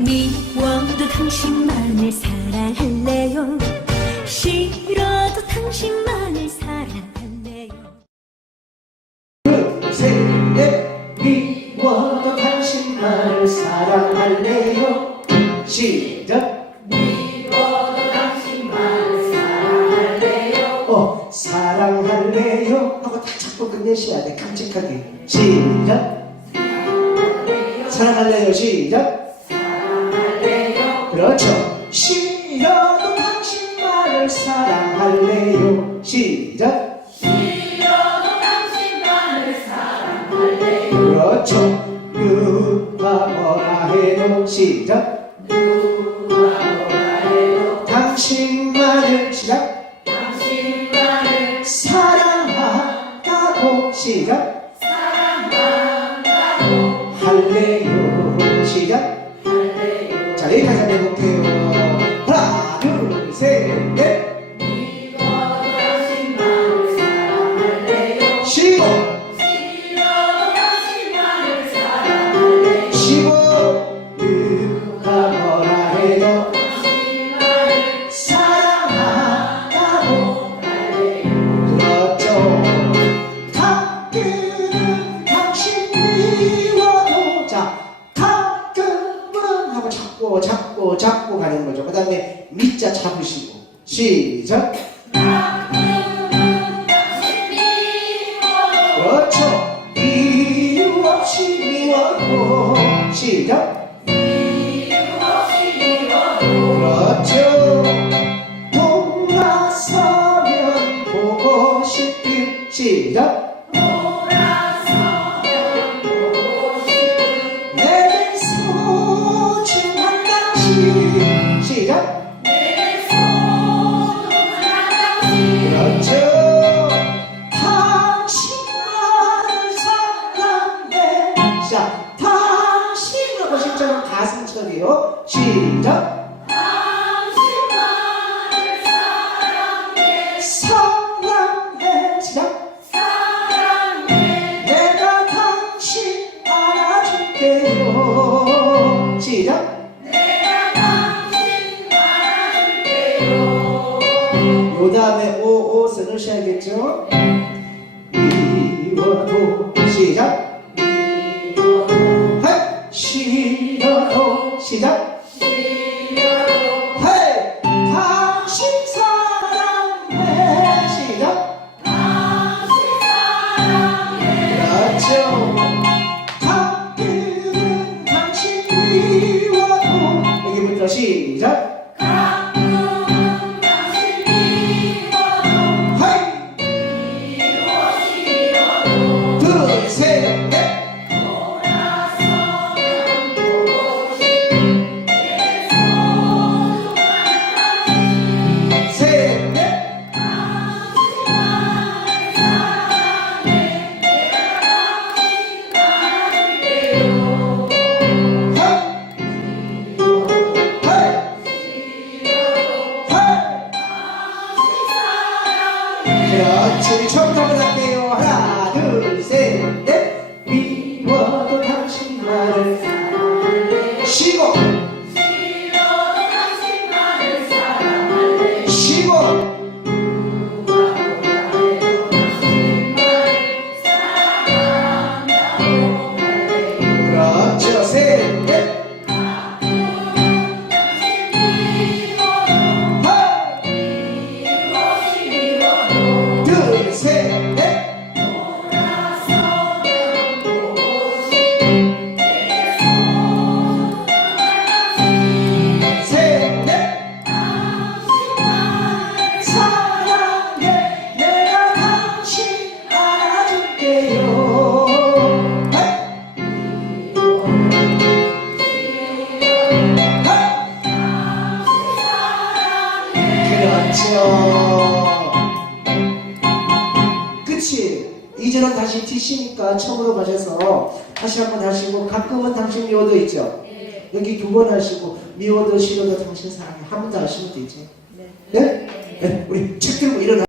미워도 당신만을 사랑할래요? 싫어도 당신만을 사랑할래요? 둘셋넷. 미워도 당신만을 사랑할래요? 시작. 미워도 당신만을 사랑할래요? 어 사랑할래요? 하고 딱 잡고 끝내셔야 돼. 깜찍하게. 시작. 사랑할래요? 시작 시작 그렇죠. 누가 뭐라 해도 시작. 누가 뭐라 해도 당신만을 시작. 당신만을 사랑한다고 시작. 사랑한다고 할래요 잡고 잡고 가는 거죠. 그 다음에 밑자 잡으시고. 시작. 그렇죠. 이유 없이 미워도 시작. 그렇죠. 돌아서면 보고 싶은 시작 그 다음에 오오스 넣으셔야겠죠? 미워도 시작. 미워도 싫어도 시작. 시작 그렇죠 그치? 이제는 다시 T시니까 처음으로 가셔서 다시 한번 하시고 가끔은 당신 미워도 있죠? 여기 두 번 하시고 미워도 싫어도 당신 사랑해. 한 번 더 하시면 되죠 네? 네? 우리 책 들고 일어나